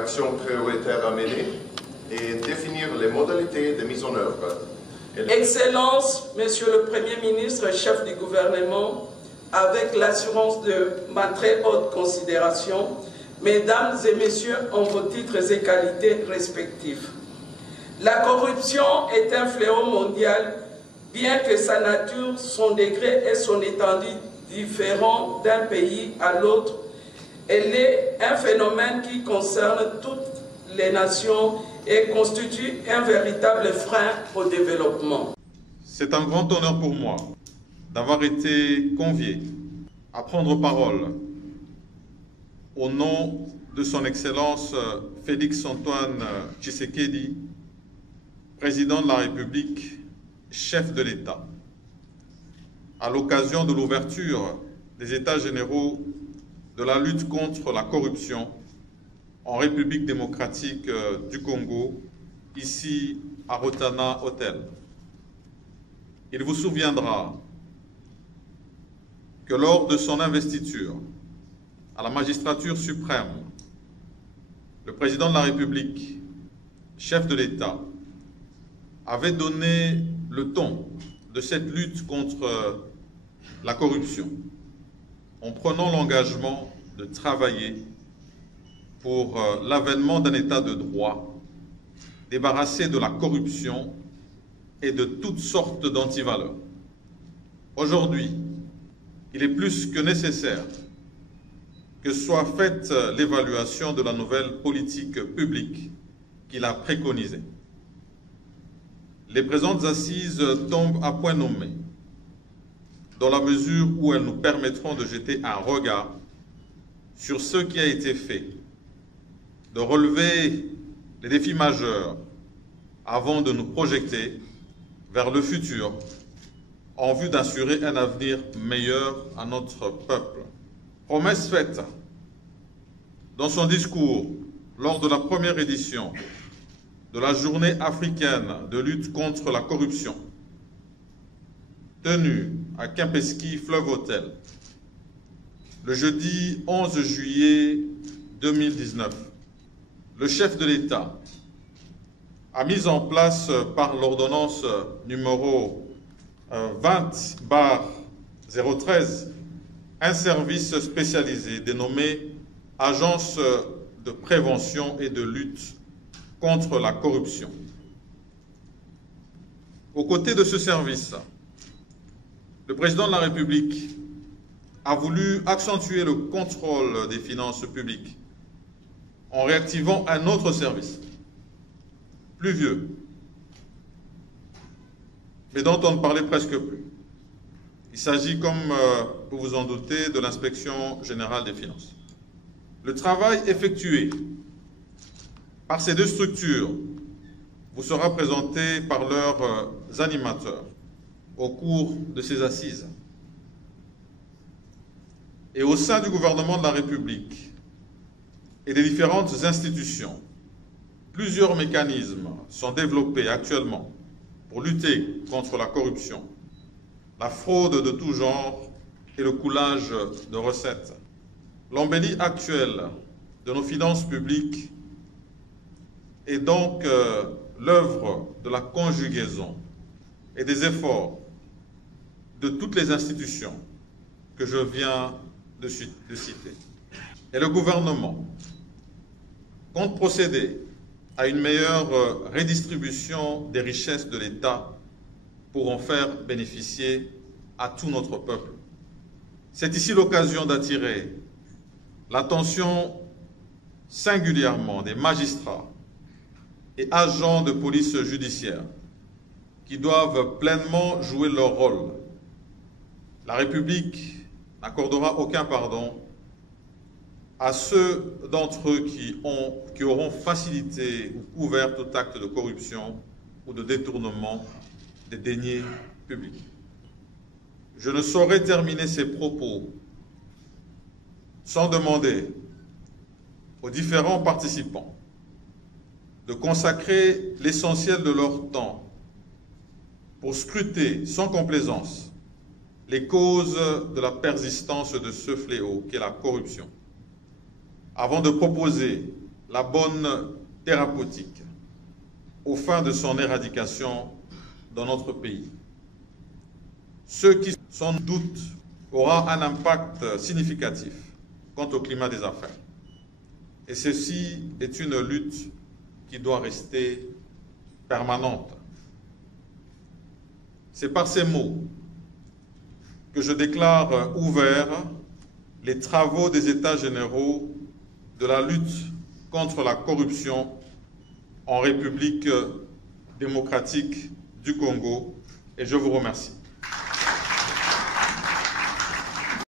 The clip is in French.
actions prioritaires à mener et définir les modalités de mise en œuvre. Excellence, Monsieur le Premier ministre, chef du gouvernement, avec l'assurance de ma très haute considération, Mesdames et Messieurs, en vos titres et qualités respectifs. La corruption est un fléau mondial, bien que sa nature, son degré et son étendue différents d'un pays à l'autre. Elle est un phénomène qui concerne toutes les nations et constitue un véritable frein au développement. C'est un grand honneur pour moi d'avoir été convié à prendre parole au nom de son Excellence Félix Antoine Tshisekedi, président de la République, chef de l'État, à l'occasion de l'ouverture des États généraux de la lutte contre la corruption en République démocratique du Congo, ici à Rotana Hotel. Il vous souviendra que lors de son investiture à la magistrature suprême, le président de la République, chef de l'État, avait donné le ton de cette lutte contre la corruption, en prenant l'engagement de travailler pour l'avènement d'un État de droit, débarrassé de la corruption et de toutes sortes d'antivaleurs. Aujourd'hui, il est plus que nécessaire que soit faite l'évaluation de la nouvelle politique publique qu'il a préconisée. Les présentes assises tombent à point nommé, dans la mesure où elles nous permettront de jeter un regard sur ce qui a été fait, de relever les défis majeurs avant de nous projeter vers le futur en vue d'assurer un avenir meilleur à notre peuple. Promesse faite dans son discours lors de la première édition de la Journée africaine de lutte contre la corruption, tenue à Kimpesky Fleuve Hotel, le jeudi 11 juillet 2019. Le chef de l'État a mis en place par l'ordonnance numéro 20/013 un service spécialisé dénommé Agence de prévention et de lutte contre la corruption. Aux côtés de ce service, le président de la République a voulu accentuer le contrôle des finances publiques en réactivant un autre service, plus vieux, mais dont on ne parlait presque plus. Il s'agit, comme vous vous en doutez, de l'Inspection générale des finances. Le travail effectué par ces deux structures vous sera présenté par leurs animateurs au cours de ces assises. Et au sein du gouvernement de la République et des différentes institutions, plusieurs mécanismes sont développés actuellement pour lutter contre la corruption, la fraude de tout genre et le coulage de recettes. L'embellie actuelle de nos finances publiques est donc l'œuvre de la conjugaison et des efforts de toutes les institutions que je viens de citer. Et le gouvernement compte procéder à une meilleure redistribution des richesses de l'État pour en faire bénéficier à tout notre peuple. C'est ici l'occasion d'attirer l'attention singulièrement des magistrats et agents de police judiciaire qui doivent pleinement jouer leur rôle. La République n'accordera aucun pardon à ceux d'entre eux qui auront facilité ou couvert tout acte de corruption ou de détournement des deniers publics. Je ne saurais terminer ces propos sans demander aux différents participants de consacrer l'essentiel de leur temps pour scruter sans complaisance les causes de la persistance de ce fléau qu'est la corruption, avant de proposer la bonne thérapeutique aux fins de son éradication dans notre pays. Ce qui, sans doute, aura un impact significatif quant au climat des affaires. Et ceci est une lutte qui doit rester permanente. C'est par ces mots que je déclare ouverts les travaux des États généraux de la lutte contre la corruption en République démocratique du Congo, et je vous remercie.